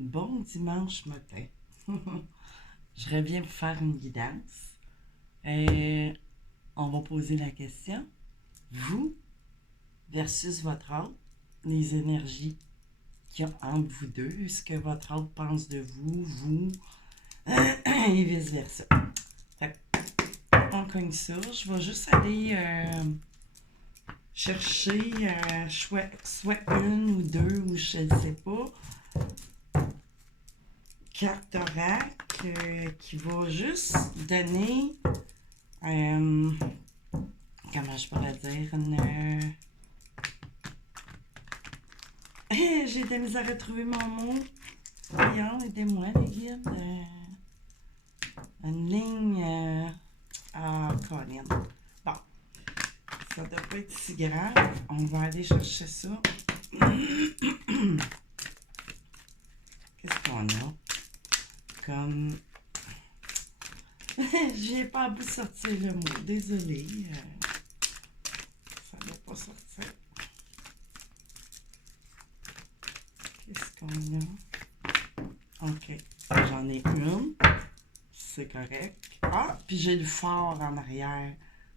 Bon dimanche matin. Je reviens pour faire une guidance. Et on va poser la question. Vous versus votre autre, les énergies qu'il y a entre vous deux, ce que votre autre pense de vous, vous, et vice-versa. Fait on cogne ça. Je vais juste aller chercher soit une ou deux, ou je ne sais pas, carte oracle qui va juste donner, comment je pourrais dire, j'ai de la misère à trouver mon mot. Voyons, aidez-moi les guides. Une ligne, Colin. Bon, ça doit pas être si grave. On va aller chercher ça. Qu'est-ce qu'on a? Comme... J'ai pas à bout de sortir le mot. Désolée. Ça doit pas sortir. Qu'est-ce qu'on a? Ok. J'en ai une. C'est correct. Ah! Puis j'ai le fort en arrière.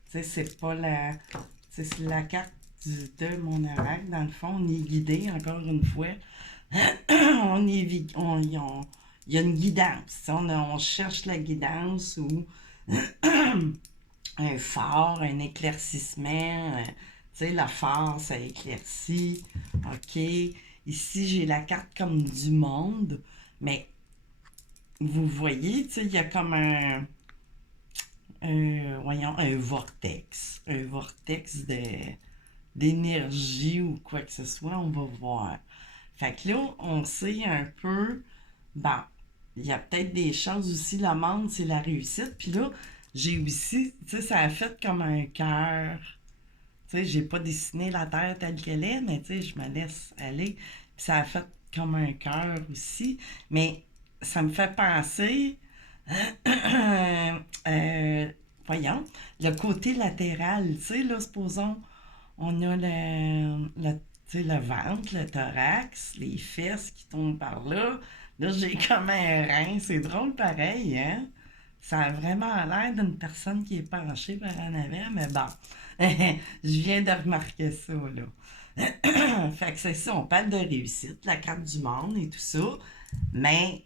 Tu sais, c'est pas la... C'est la carte de mon oracle. Dans le fond, on est guidé, encore une fois. On est... il y a une guidance. On cherche la guidance ou un phare, un éclaircissement. Tu sais, le phare, ça éclaircit. OK. Ici, j'ai la carte comme du monde. Mais vous voyez, tu sais, il y a comme voyons, un vortex. Un vortex d'énergie ou quoi que ce soit. On va voir. Fait que là, on sait un peu, bon, il y a peut-être des choses aussi, le monde, c'est la réussite. Puis là, j'ai aussi, tu sais, ça a fait comme un cœur. Tu sais, j'ai pas dessiné la Terre telle qu'elle est, mais tu sais, je me laisse aller. Puis ça a fait comme un cœur aussi. Mais ça me fait penser, voyons, le côté latéral. Tu sais, là, supposons, on a tu sais, le ventre, le thorax, les fesses qui tombent par là. Là, j'ai comme un rein. C'est drôle pareil, hein? Ça a vraiment l'air d'une personne qui est penchée par en avant, mais bon. Je viens de remarquer ça, là. Fait que c'est ça, on parle de réussite, la carte du monde et tout ça, mais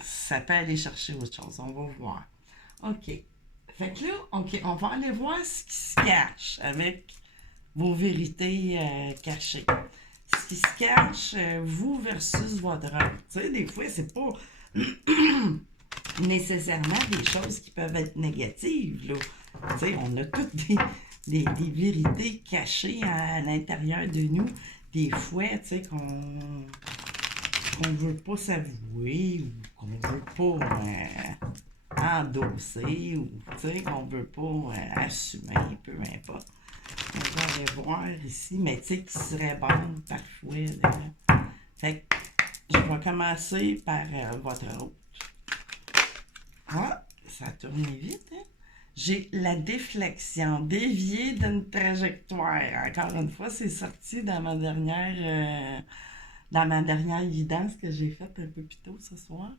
ça peut aller chercher autre chose, on va voir. OK. Fait que là, OK, on va aller voir ce qui se cache avec vos vérités cachées. Ce qui se cache, vous versus votre autre. Tu sais, des fois, c'est pas nécessairement des choses qui peuvent être négatives, là. Tu sais, on a toutes des vérités cachées à l'intérieur de nous. Des fois, tu sais, qu'on veut pas s'avouer ou qu'on veut pas endosser ou, tu sais, qu'on veut pas assumer, peu importe. On va aller voir ici, mais tu sais, qui serait bon parfois. Là. Fait que je vais commencer par votre autre. Ah, ça a tourné vite, hein? J'ai la déflexion, dévier d'une trajectoire. Encore une fois, c'est sorti dans ma dernière guidance que j'ai faite un peu plus tôt ce soir.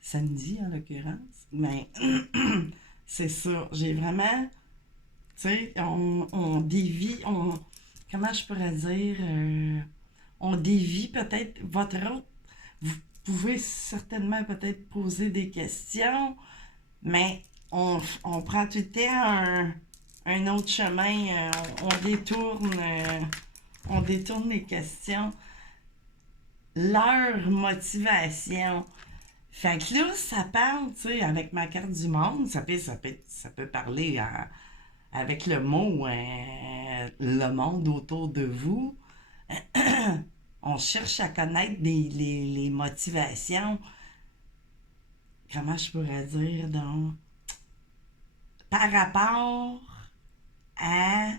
Samedi, en l'occurrence. Mais c'est ça. J'ai vraiment, tu sais, on dévie, comment je pourrais dire, on dévie peut-être votre autre. Vous pouvez certainement peut-être poser des questions, mais on prend tout le temps un autre chemin, on détourne les questions, leur motivation. Fait que là, ça parle, tu sais, avec ma carte du monde, ça peut parler avec le mot le monde autour de vous. On cherche à connaître les motivations, comment je pourrais dire, donc, par rapport à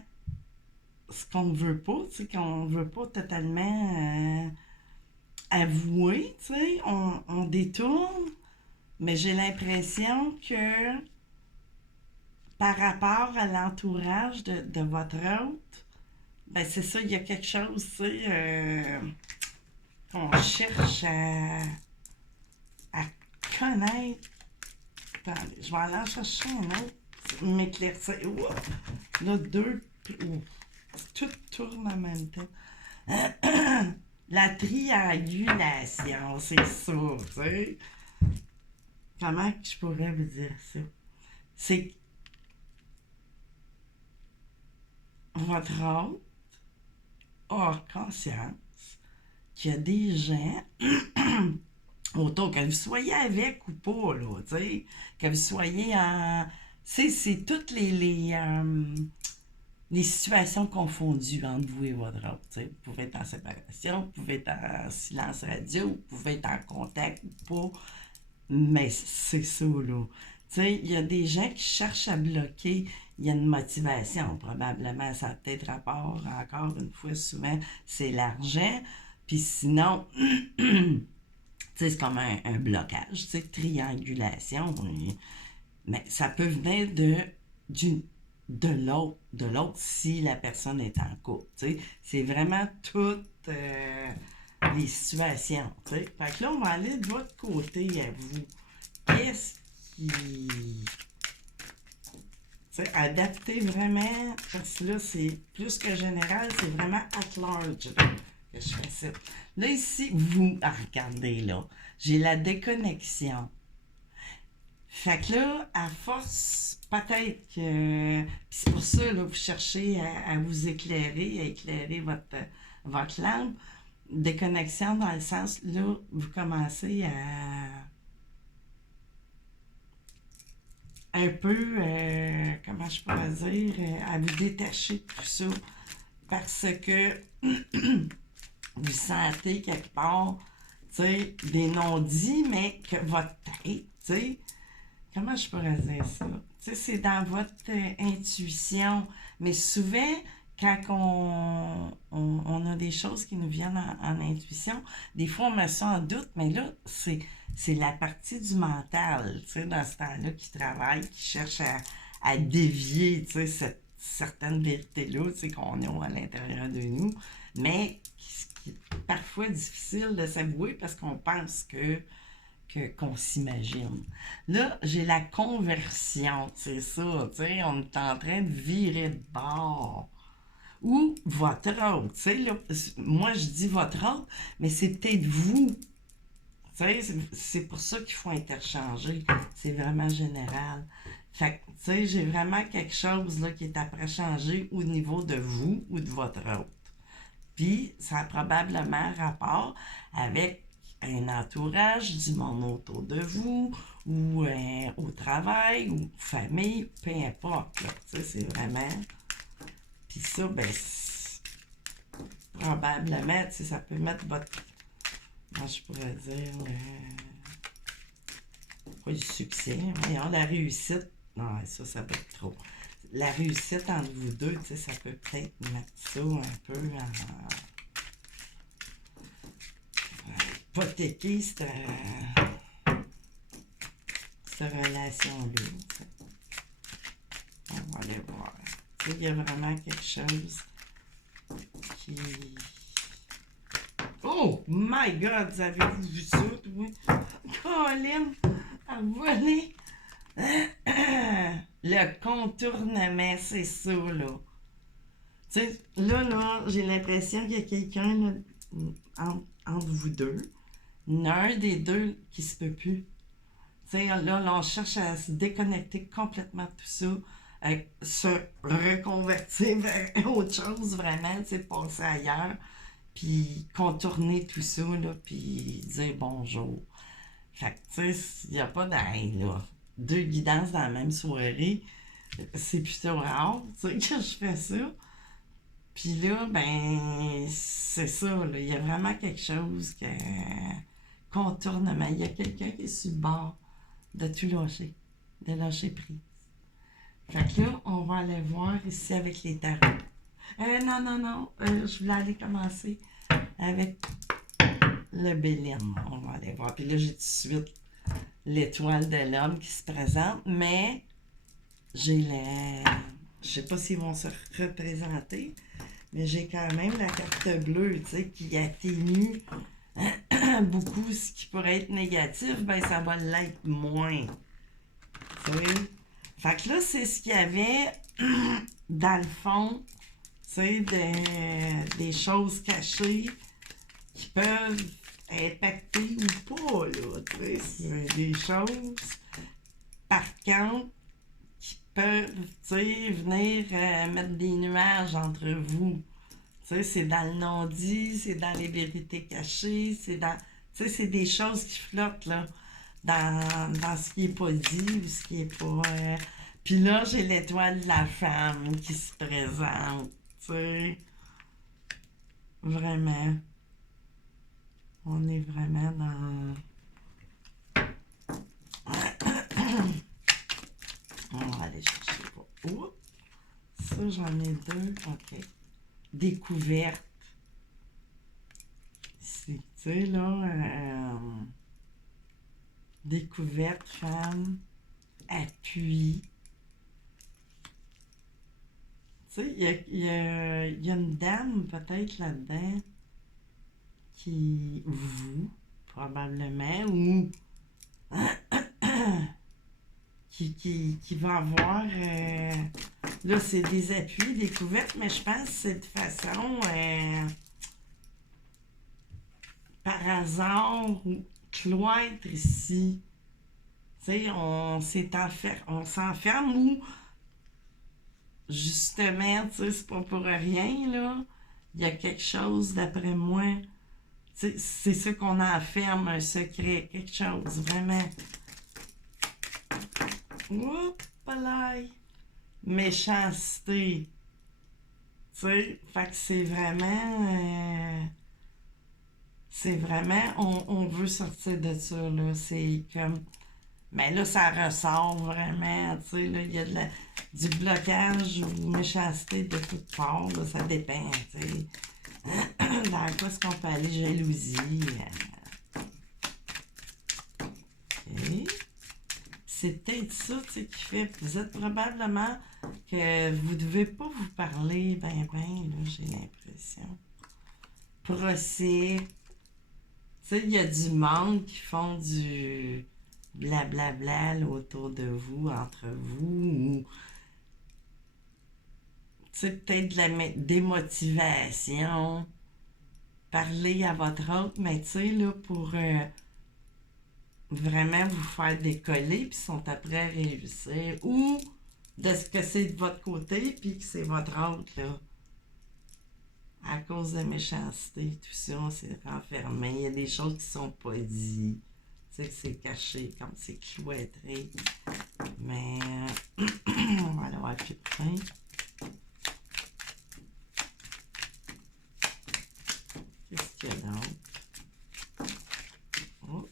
ce qu'on ne veut pas, tu sais, qu'on ne veut pas totalement avouer, tu sais, on détourne, mais j'ai l'impression que par rapport à l'entourage de votre hôte, ben c'est ça, il y a quelque chose, tu sais, qu'on cherche connaître. Attendez, je vais aller en chercher un autre. M'éclaircir. Oups. Là, deux. Oups. Tout tourne en même temps. La triangulation, c'est ça, tu sais. Comment je pourrais vous dire ça? C'est votre hôte hors conscience qu'il y a des gens autour, que vous soyez avec ou pas, là, tu sais, que vous soyez en... C'est toutes les situations confondues entre vous et votre autre. Tu sais. Vous pouvez être en séparation, vous pouvez être en silence radio, vous pouvez être en contact ou pas, mais c'est ça, là. Tu sais, il y a des gens qui cherchent à bloquer, il y a une motivation, probablement, ça a peut-être rapport, encore une fois, souvent, c'est l'argent, puis sinon... c'est comme un blocage, tu sais, triangulation. Mais ça peut venir de l'autre si la personne est en couple. Tu sais. C'est vraiment toutes les situations. Tu sais. Fait que là, on va aller de votre côté à vous. Qu'est-ce qui... Tu sais, adapter vraiment, parce que là, c'est plus que général, c'est vraiment at large là, que je fais ça. Là, ici, regardez là, j'ai la déconnexion. Fait que là, à force, peut-être que. Puis c'est pour ça, là, vous cherchez à vous éclairer, à éclairer votre lampe. Déconnexion dans le sens, là, vous commencez à. Un peu, comment je pourrais dire, à vous détacher de tout ça. Parce que vous sentez quelque part, tu sais, des non-dits, mais que votre tête, tu sais, comment je pourrais dire ça? Tu sais, c'est dans votre intuition. Mais souvent, quand on a des choses qui nous viennent en intuition, des fois, on met ça en doute, mais là, c'est la partie du mental, tu sais, dans ce temps-là, qui travaille, qui cherche à dévier, tu sais, certaines vérités-là, tu sais, qu'on a à l'intérieur de nous, mais qui est parfois difficile de s'avouer parce qu'on pense qu'on s'imagine. Là, j'ai la conversion, c'est ça, tu sais, on est en train de virer de bord. Ou votre autre, tu sais, là, moi je dis votre autre, mais c'est peut-être vous. Tu sais, c'est pour ça qu'il faut interchanger. C'est vraiment général. Fait que, tu sais, j'ai vraiment quelque chose là qui est après changer au niveau de vous ou de votre autre. Puis, ça a probablement rapport avec un entourage, du monde autour de vous, ou au travail, ou famille, peu importe. Là. Tu sais, c'est vraiment... Puis ça, ben, probablement, tu sais, ça peut mettre votre... Moi, je pourrais dire... pas du succès, voyons, la réussite. Non, ça peut être trop. La réussite entre vous deux, tu sais, ça peut peut-être mettre ça un peu en... hypothéquer cette relation-là. On va aller voir. Tu sais, il y a vraiment quelque chose qui... Oh my God! Vous avez vu ça, toi? Colin! A volé! Le contournement, c'est ça, là. Tu sais, là, j'ai l'impression qu'il y a quelqu'un là, entre vous deux. Il y en a un des deux qui se peut plus. Tu sais, là, on cherche à se déconnecter complètement de tout ça, à se reconvertir vers autre chose, vraiment, tu sais, passer ailleurs, puis contourner tout ça, là, puis dire bonjour. Fait que, tu sais, il n'y a pas d'aide, là. Deux guidances dans la même soirée, c'est plutôt rare, tu sais, que je fais ça. Puis là, ben, c'est ça, là. Il y a vraiment quelque chose que... contournement. Il y a quelqu'un qui est sur le bord de tout lâcher, de lâcher prise. Fait que là, on va aller voir ici avec les tarots. Non. Je voulais aller commencer avec le Béline. On va aller voir. Puis là, j'ai tout de suite l'étoile de l'homme qui se présente, mais j'ai la... Je sais pas s'ils vont se représenter, mais j'ai quand même la carte bleue, tu sais, qui atténue beaucoup ce qui pourrait être négatif, ben ça va l'être moins. Tu sais? Fait que là, c'est ce qu'il y avait dans le fond, tu sais, des choses cachées qui peuvent impacter ou pas, là, tu sais, c'est des choses, par contre, qui peuvent, tu sais, venir mettre des nuages entre vous. Tu sais, c'est dans le non-dit, c'est dans les vérités cachées, c'est dans, tu sais, c'est des choses qui flottent, là, dans ce qui est pas dit ou ce qui est pas... Puis là, j'ai l'étoile de la femme qui se présente, tu sais, vraiment. On est vraiment dans... On va aller chercher. Oups, ça, j'en ai deux. OK. Découverte. Ici, tu sais, là, découverte, femme, appui. Tu sais, il y a une dame, peut-être, là-dedans, qui... Vous, probablement, ou... qui va avoir... là, c'est des appuis, découvertes, mais je pense que c'est de façon... par hasard, ou cloître ici. Tu sais, on s'enferme ou... Justement, tu sais, c'est pas pour rien, là. Il y a quelque chose, d'après moi. Tu sais, c'est ça qu'on enferme, un secret, quelque chose, vraiment. Oups, là. Méchanceté. Tu sais, fait que c'est vraiment. C'est vraiment. On veut sortir de ça, là. C'est comme. Mais là, ça ressort vraiment, tu sais, là, il y a du blocage ou méchanceté de toutes parts, là, ça dépend, tu sais. Dans quoi est-ce qu'on peut aller? Jalousie. OK. C'est peut-être ça, tu sais, qui fait. Vous êtes probablement que vous devez pas vous parler ben, là, j'ai l'impression. Procès. Tu sais, il y a du monde qui font du blablabla là, autour de vous, entre vous, ou tu sais, peut-être de la démotivation, parler à votre autre, mais tu sais, là, pour vraiment vous faire décoller, puis sont après à réussir, ou de ce que c'est de votre côté, puis que c'est votre autre, là. À cause de méchanceté, tout ça, on s'est renfermé. Il y a des choses qui sont pas dites. Tu sais, que c'est caché, comme c'est cloîtré. Mais on va aller voir plus près. Qu'est-ce qu'il y a d'autre? Oh,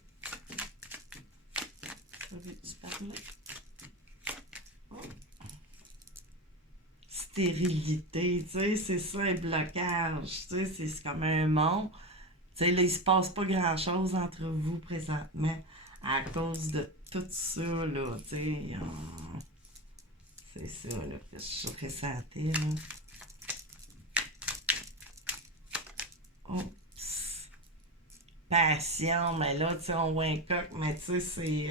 ça veut-tu parler? Oh. Stérilité, tu sais, c'est ça, un blocage. Tu sais, c'est comme un mont. Tu sais, là, il se passe pas grand-chose entre vous présentement à cause de tout ça, là. Tu sais, c'est ça, là, que je ressentais, là. Oups. Passion, mais là, tu sais, on voit un coq, mais tu sais,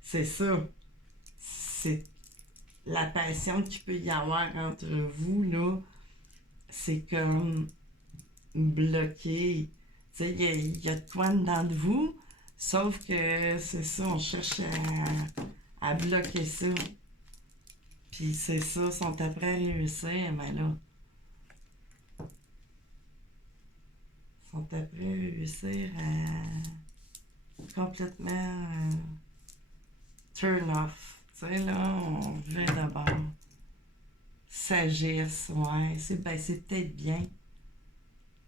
c'est ça. C'est la passion qu'il peut y avoir entre vous, là. C'est comme bloqué. Tu sais, il y a de quoi dedans de vous, sauf que c'est ça, on cherche à bloquer ça. Puis c'est ça, sont après à réussir, mais là, sont après à réussir à complètement turn off. Tu sais, là, on vient d'abord. Sagesse, ouais, c'est peut-être bien,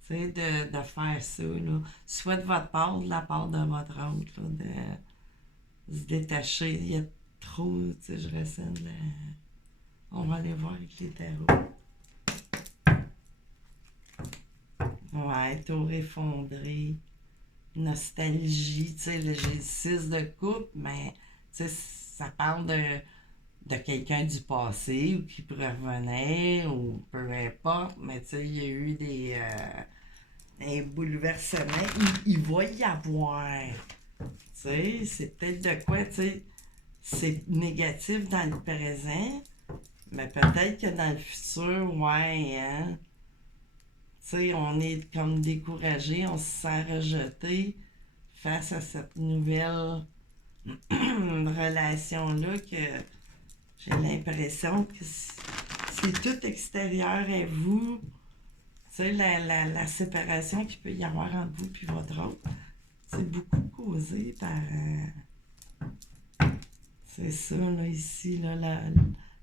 tu sais, de faire ça, là. Soit de votre part, de la part de votre autre, là, de se détacher. Il y a trop, tu sais, je ressens de la... On va aller voir avec les tarots. Ouais, tour effondré, nostalgie, tu sais, j'ai le 6 de coupe, mais tu sais, ça parle de quelqu'un du passé ou qui pourrait revenir ou peu importe, mais tu sais, il y a eu des... un bouleversement, il va y avoir. Tu sais, c'est peut-être de quoi, tu sais, c'est négatif dans le présent, mais peut-être que dans le futur, ouais, hein. Tu sais, on est comme découragé, on se sent rejeté face à cette nouvelle relation-là que j'ai l'impression que c'est tout extérieur à vous. Tu sais, la séparation qu'il peut y avoir entre vous et votre autre, c'est beaucoup causé par. C'est ça, là, ici, là,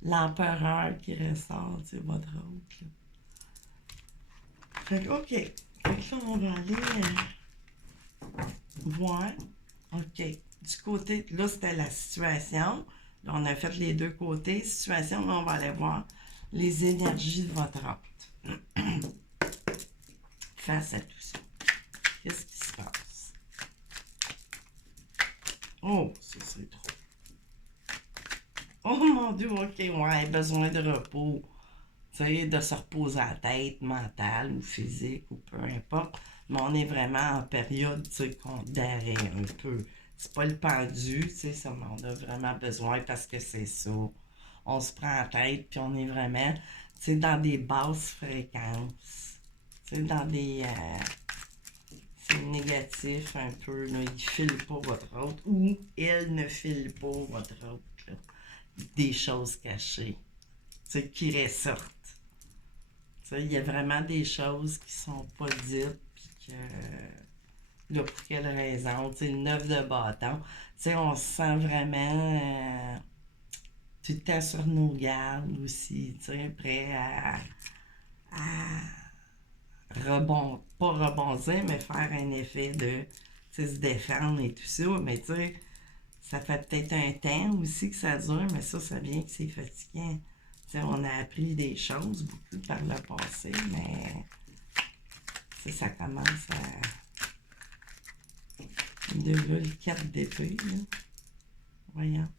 l'empereur qui ressort, tu sais, votre autre. Là. Fait que, OK. Fait que là, on va aller voir. OK. Du côté, là, c'était la situation. Là, on a fait les deux côtés. Situation, là, on va aller voir les énergies de votre autre face à tout ça. Qu'est-ce qui se passe? Oh, ça, c'est trop. Oh mon Dieu, ok, ouais, besoin de repos. Tu sais, de se reposer la tête, mentale ou physique ou peu importe. Mais on est vraiment en période, tu sais, d'arrêt un peu. C'est pas le pendu, tu sais, ça, mais on a vraiment besoin parce que c'est ça. On se prend la tête, puis on est vraiment, tu sais, dans des basses fréquences. Tu sais, dans des. C'est négatif un peu, là. Il file pas votre autre ou elle ne file pas votre autre, là. Des choses cachées, tu sais, qui ressortent. Tu sais, il y a vraiment des choses qui sont pas dites, puis que, là, pour quelle raison, tu sais, le neuf de bâton, tu sais, on se sent vraiment tout le temps sur nos gardes aussi, tu sais, prêt à pas rebondir, mais faire un effet de, tu sais, se défendre et tout ça, mais tu sais, ça fait peut-être un temps aussi que ça dure, mais ça vient que c'est fatigant. T'sais, on a appris des choses beaucoup par le passé, mais ça commence à. De là, le 4 d'épée, là. Voyons.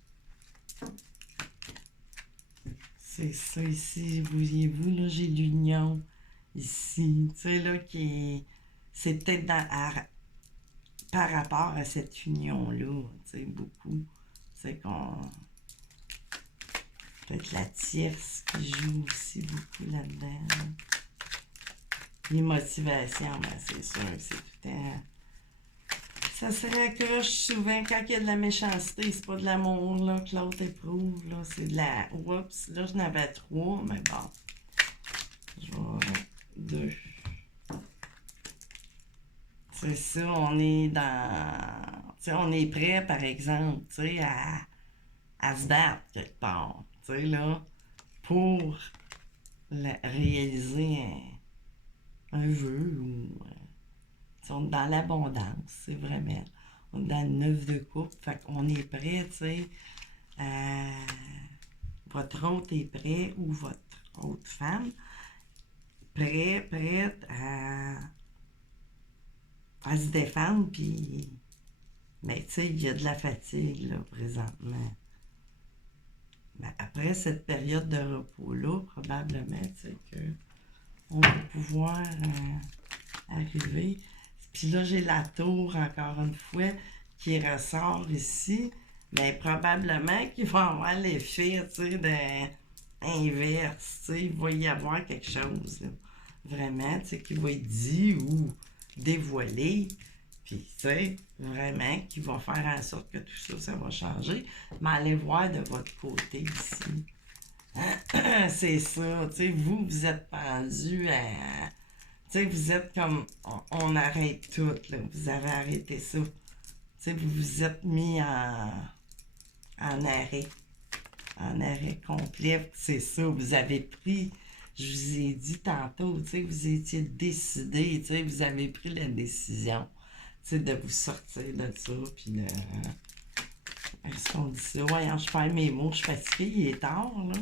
C'est ça ici, voyez-vous, là, j'ai l'union ici. Tu sais, là, qui. C'est peut-être par rapport à cette union-là, tu sais, beaucoup. Tu sais, qu'on. Peut-être la tierce qui joue aussi beaucoup là-dedans. Là. Les motivations, ben c'est sûr que c'est tout le temps. Ça se raccroche souvent quand il y a de la méchanceté. C'est pas de l'amour là, que l'autre éprouve. Là. C'est de la. Oups, là j'en avais trois, mais bon. Je vais. Deux. C'est ça, on est dans. Tu sais, on est prêt, par exemple, tu sais, à se battre quelque part. Tu sais, là, pour réaliser un vœu ou. On est dans l'abondance, c'est vraiment. On est dans le neuf de coupe, fait qu'on est prêt, tu sais. Votre hôte est prêt ou votre autre femme prête à se défendre, puis. Mais tu sais, il y a de la fatigue, là, présentement. Mais après cette période de repos-là, probablement, tu sais, que on va pouvoir arriver. Puis là, j'ai la tour, encore une fois, qui ressort ici. Mais probablement qu'il va avoir l'effet, tu sais, inverse. Tu sais, il va y avoir quelque chose, là, vraiment, tu sais, qui va être dit ou dévoilé. Puis, tu sais, vraiment, qui va faire en sorte que tout ça, ça va changer. Mais allez voir de votre côté ici. C'est ça, tu sais, vous êtes pendu à. Tu sais, vous êtes comme. On arrête tout, là. Vous avez arrêté ça. Tu sais, vous vous êtes mis en arrêt. En arrêt complet. C'est ça, vous avez pris. Je vous ai dit tantôt, tu sais, vous étiez décidé, tu sais, vous avez pris la décision, tu sais, de vous sortir de ça, puis de. Est-ce qu'on dit ça? Voyons, je perds mes mots, je suis fatiguée, il est tard, là.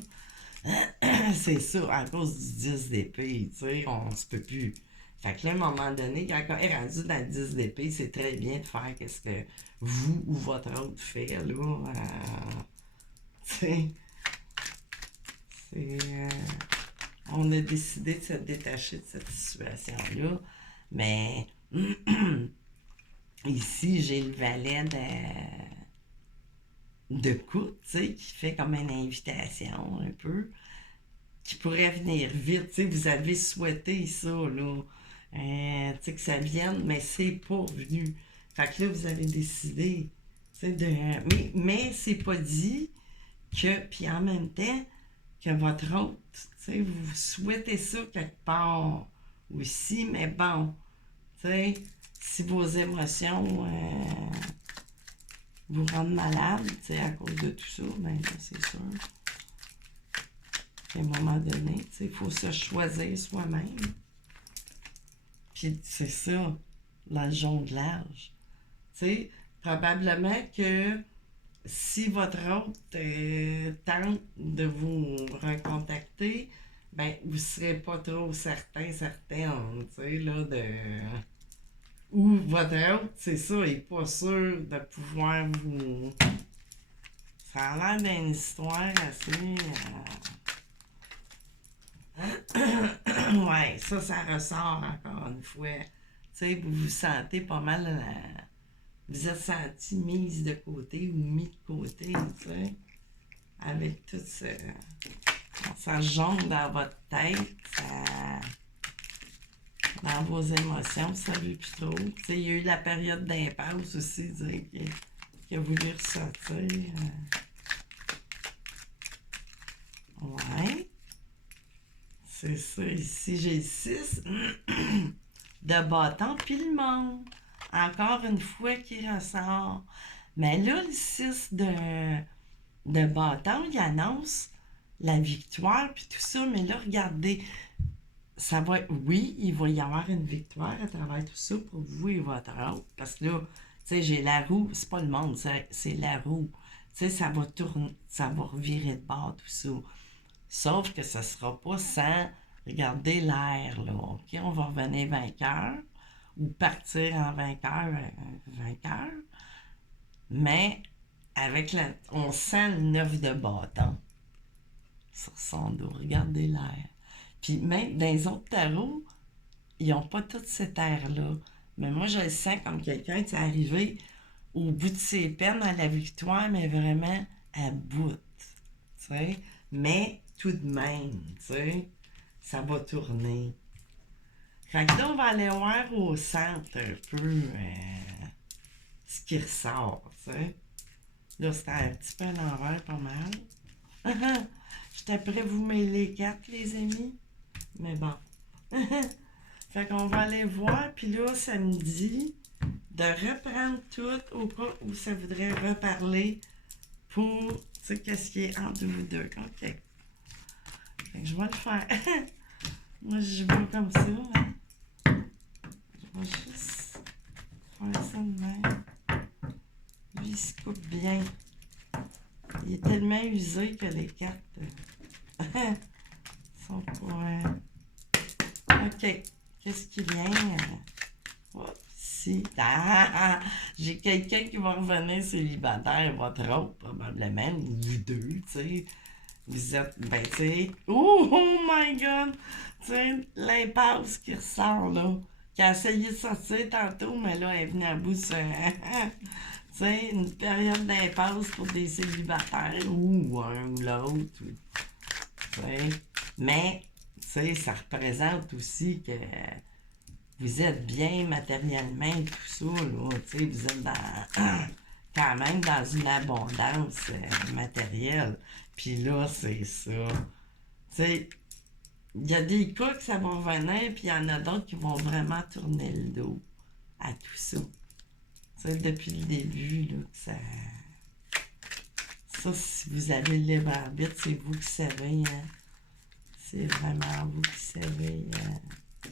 C'est ça, à cause du 10 d'épée, tu sais, on se peut plus. Fait que là, à un moment donné, quand on est rendu dans le 10 d'épée, c'est très bien de faire qu'est-ce que vous ou votre autre fait, là. Tu sais, c'est... on a décidé de se détacher de cette situation-là. Mais ici, j'ai le valet de coupe, tu sais, qui fait comme une invitation un peu, qui pourrait venir vite. Tu sais, vous avez souhaité ça, là. Tu sais, que ça vienne, mais c'est pas venu. Fait que là, vous avez décidé, tu sais, de... Mais c'est pas dit que, puis en même temps, que votre hôte, tu sais, vous souhaitez ça quelque part aussi, mais bon, tu sais, si vos émotions vous rendent malade, tu sais, à cause de tout ça, ben là, c'est sûr qu'à un moment donné, tu sais, il faut se choisir soi-même. Puis c'est ça, dans le jonglage. Tu sais, probablement que si votre hôte tente de vous recontacter, ben, vous ne serez pas trop certaine, tu sais, là, de... Ou votre hôte, c'est ça, est pas sûr de pouvoir vous... Ça a l'air d'une histoire assez... ouais, ça ressort encore une fois. Tu sais, vous vous sentez pas mal... vous êtes senti mise de côté ou mis de côté, tu sais, avec tout ça. Ça jongle dans votre tête, ça, dans vos émotions, ça ne veut plus trop. Tu sais, il y a eu la période d'impasse aussi, tu sais, qui a voulu ressortir. Ouais. C'est ça, ici j'ai le 6 de bâton, puis le monde. Encore une fois qui ressort. Mais là, le 6 de bâton, il annonce la victoire, puis tout ça. Mais là, regardez, ça va, oui, il va y avoir une victoire à travers tout ça pour vous et votre autre. Parce que là, tu sais, j'ai la roue, c'est pas le monde, c'est la roue. Tu sais, ça va tourner, ça va revirer de bord, tout ça. Sauf que ça sera pas sans regarder l'air, là. OK, on va revenir vainqueur ou partir en vainqueur. Mais avec on sent le 9 de bâton sur son dos. Regardez l'air. Puis même dans les autres tarots, ils n'ont pas tout cet air-là. Mais moi, je le sens comme quelqu'un qui est arrivé au bout de ses peines à la victoire, mais vraiment à bout. Tu sais? Mais tout de même, tu sais, ça va tourner. Fait que là, on va aller voir au centre un peu ce qui ressort, tu sais. Là, c'était un petit peu à l'envers, pas mal. J'étais prêt à vous mêler les cartes, les amis. Mais bon. Fait qu'on va aller voir, puis là, ça me dit de reprendre tout au cas où ça voudrait reparler pour, tu sais, qu'est-ce qui est entre vous deux. OK. Fait que je vais le faire. Moi, je vais comme ça. Hein. Je vais juste faire ça de même. Lui, il se coupe bien. Il est tellement usé que les cartes sont pas... OK. Qu'est-ce qui vient? Ici. J'ai quelqu'un qui va revenir célibataire, votre autre, probablement, ou vous deux, tu sais. Vous êtes, ben, tu sais, oh my god! Tu sais, l'impasse qui ressort, là, qui a essayé de sortir tantôt, mais là, elle est venue à bout sur, tu sais, une période d'impasse pour des célibataires, ou un ou l'autre, tu sais. Mais, tu sais, ça représente aussi que vous êtes bien matériellement et tout ça, là, tu sais, vous êtes dans, quand même dans une abondance matérielle. Puis là, c'est ça. Tu sais, il y a des cas que ça va revenir, puis il y en a d'autres qui vont vraiment tourner le dos à tout ça. Tu sais, depuis le début, là, que ça... Ça, si vous avez le libre arbitre, c'est vous qui savez, hein. C'est vraiment vous qui savez, tu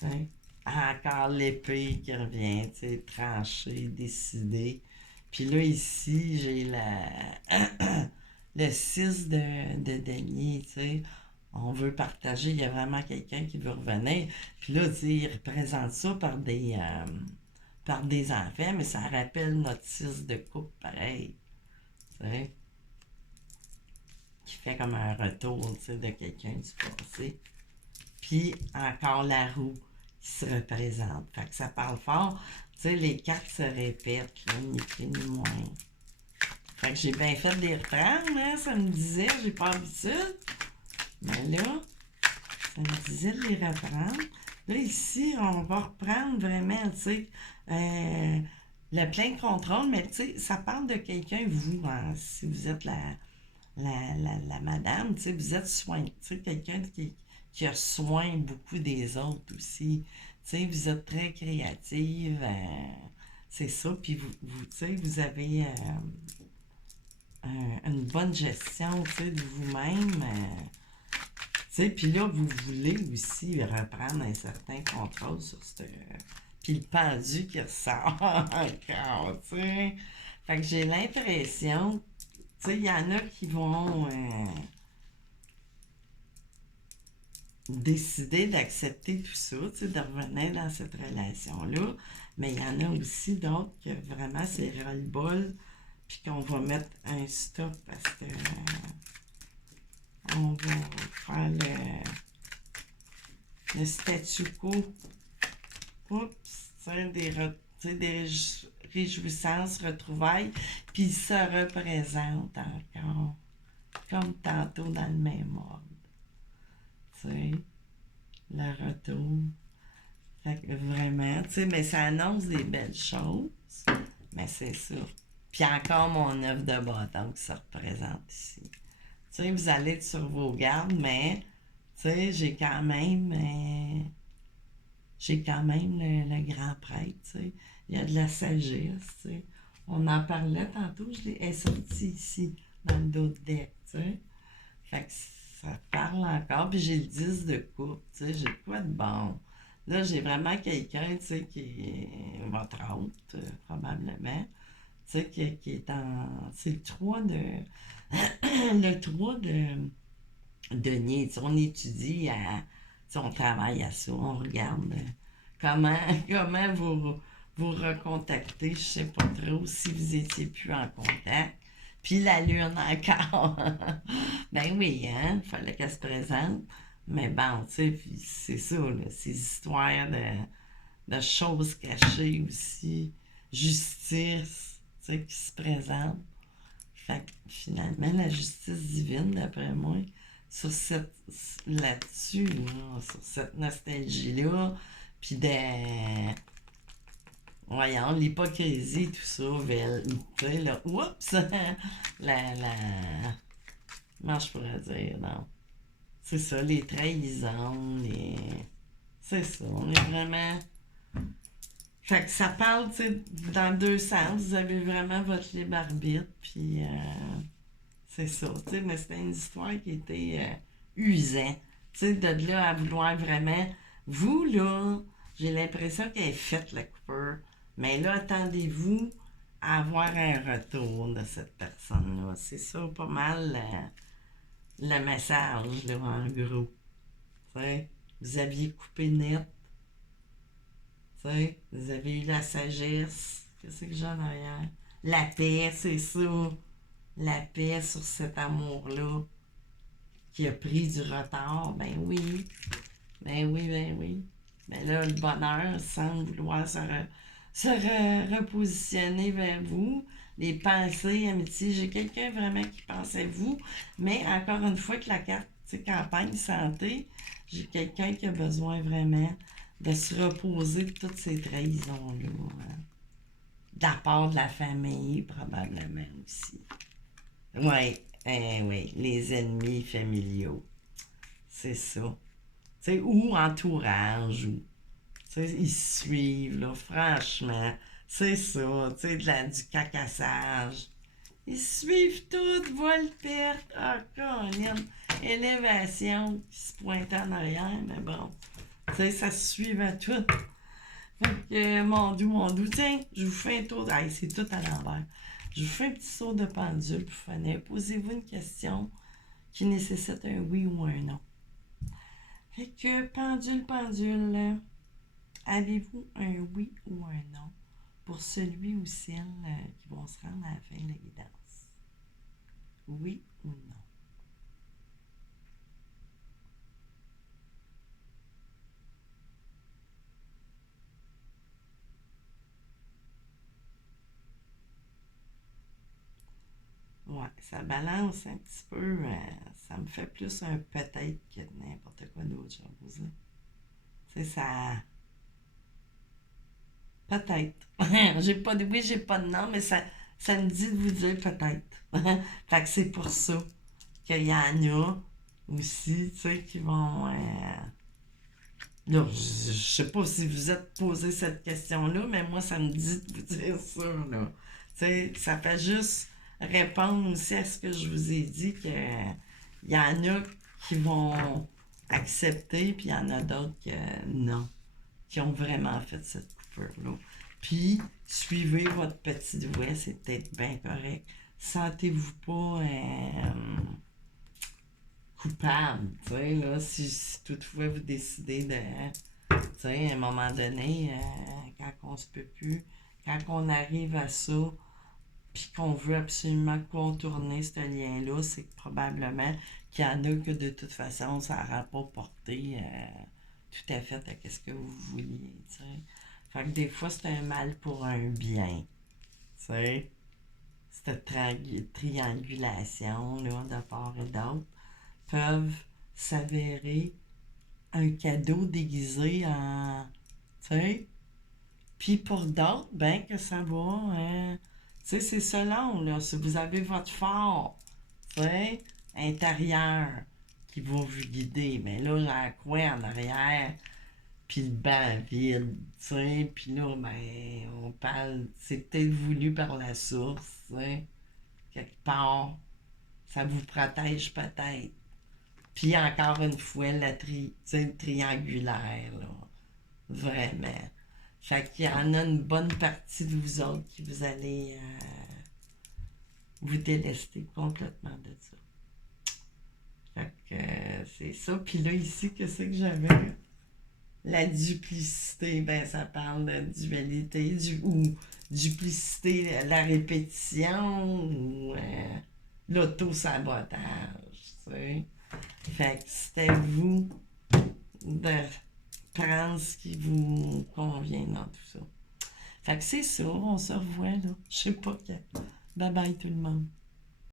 sais. Encore l'épée qui revient, tu sais, trancher, décider. Puis là, ici, j'ai le 6 de denier, tu sais. On veut partager, il y a vraiment quelqu'un qui veut revenir. Puis là, tu sais, il représente ça par des enfants, mais ça rappelle notre 6 de coupe, pareil. Tu sais. Qui fait comme un retour, tu sais, de quelqu'un du passé. Puis encore la roue qui se représentent. Fait que ça parle fort. Tu sais, les cartes se répètent, là, ni plus ni moins. Fait que j'ai bien fait de les reprendre, hein, ça me disait, j'ai pas l'habitude. Mais là, ça me disait de les reprendre. Là, ici, on va reprendre vraiment, tu sais, le plein contrôle, mais tu sais, ça parle de quelqu'un, vous, hein, si vous êtes la madame, tu sais, vous êtes soin, tu sais, quelqu'un qui a soin beaucoup des autres aussi. Tu sais, vous êtes très créative, c'est ça, puis tu sais, vous avez une bonne gestion, tu sais, de vous-même. Tu sais, puis là, vous voulez aussi reprendre un certain contrôle sur ce... Puis le pendu qui ressort encore, tu sais. Fait que j'ai l'impression, tu sais, il y en a qui vont décider d'accepter tout ça, tu sais, de revenir dans cette relation-là. Mais il y en a aussi d'autres que vraiment c'est ras-le-bol, puis qu'on va mettre un stop parce que on va faire le statu quo. Oups, des réjouissances, retrouvailles, puis il se représente encore, comme tantôt dans le même ordre. Tu sais, le retour. Fait que vraiment, tu sais, mais ça annonce des belles choses, mais c'est ça. Puis encore mon œuf de bâton qui se représente ici. Tu sais, vous allez être sur vos gardes, mais, tu sais, j'ai quand même le grand prêtre, tu sais. Il y a de la sagesse, tu sais. On en parlait tantôt, elle est sortie ici, dans le dos de deck, tu sais. Fait que ça parle encore, puis j'ai le 10 de coupe, tu sais, j'ai quoi de bon. Là, j'ai vraiment quelqu'un, tu sais, qui est votre hôte, probablement, tu sais, qui est en... C'est le 3 de... le 3 de denier, tu sais, on étudie à... Tu sais, on travaille à ça, on regarde comment, comment vous recontacter, je sais pas trop si vous étiez plus en contact. Puis la lune encore. Ben oui, hein, il fallait qu'elle se présente. Mais bon, tu sais, puis c'est ça, là, ces histoires de choses cachées aussi, justice, tu sais, qui se présente. Fait que finalement, la justice divine, d'après moi, sur cette là-dessus, là, sur cette nostalgie-là, puis voyons, l'hypocrisie, tout ça, tu sais, là, oups, la, comment je pourrais dire, non, c'est ça, les trahisons, c'est ça, on est vraiment, fait que ça parle, tu sais, dans deux sens, vous avez vraiment votre libre arbitre, puis c'est ça, tu sais, mais c'était une histoire qui était usante, tu sais, de là à vouloir vraiment, vous, là, j'ai l'impression qu'elle est faite, la coupure, mais là, attendez-vous à avoir un retour de cette personne-là, c'est ça, pas mal le message, là, en gros, tu sais, vous aviez coupé net, tu sais, vous avez eu la sagesse, qu'est-ce que j'ai en arrière? La paix, c'est ça, la paix sur cet amour-là qui a pris du retard, ben oui, ben oui, ben oui. Mais là, le bonheur semble vouloir repositionner vers vous. Les pensées, amitié, j'ai quelqu'un vraiment qui pense à vous, mais encore une fois que la carte, tu sais, campagne santé, j'ai quelqu'un qui a besoin vraiment de se reposer de toutes ces trahisons-là. Hein. De la part de la famille, probablement aussi. Oui, oui, les ennemis familiaux. C'est ça. Tu sais, ou entourage, ou, tu sais, ils suivent, là, franchement. C'est ça, tu sais, du cacassage. Ils suivent tout, Volperte, ah, Colin, élévation, qui se pointait en arrière, mais bon, tu sais, ça se suivait tout. Fait que, mon doux, tiens, je vous fais un tour, ah, c'est tout à l'envers. Je vous fais un petit saut de pendule pour finir. Posez-vous une question qui nécessite un oui ou un non. Fait que, pendule, avez-vous un oui ou un non pour celui ou celle qui vont se rendre à la fin de la guidance? Oui ou non? Ouais, ça balance un petit peu. Ça me fait plus un peut-être que n'importe quoi d'autre chose, là. Tu sais, ça. Peut-être. J'ai pas de oui, j'ai pas de non, mais ça me dit de vous dire peut-être. Fait que c'est pour ça qu'il y en a aussi, tu sais, qui vont. Là, je sais pas si vous êtes posé cette question-là, mais moi, ça me dit de vous dire ça, là. Tu sais, ça fait juste répondre aussi à ce que je vous ai dit, que il y en a qui vont accepter, puis il y en a d'autres que non, qui ont vraiment fait cette coupure-là. Puis, suivez votre petit doigt, c'est peut-être bien correct. Sentez-vous pas coupable, tu sais, là, si toutefois vous décidez de, tu sais, à un moment donné, quand on se peut plus, quand on arrive à ça, puis qu'on veut absolument contourner ce lien-là, c'est que probablement qu'il y en a que de toute façon, ça n'aura pas porté tout à fait à ce que vous vouliez, tu sais. Fait que des fois, c'est un mal pour un bien, tu sais. Cette triangulation, là, de part et d'autre, peuvent s'avérer un cadeau déguisé en, tu sais. Puis pour d'autres, ben que ça va, hein. Tu sais, c'est selon, là. Si vous avez votre fort, tu sais, intérieur qui va vous guider, mais là, j'ai un coin en arrière, puis le banc vide, tu sais, puis là, ben, on parle, c'est peut-être voulu par la source, tu sais, quelque part, ça vous protège peut-être. Puis encore une fois, tu sais, triangulaire, là, vraiment. Fait qu'il y en a une bonne partie de vous autres qui vous allez vous délester complètement de ça. Fait que c'est ça. Puis là, ici, qu'est-ce que j'avais? La duplicité, ben ça parle de dualité, ou duplicité, la répétition, ou l'auto-sabotage, tu sais. Fait que c'était vous de prendre ce qui vous convient dans tout ça. Fait que c'est ça, on se revoit là. Je sais pas quand. Bye bye tout le monde.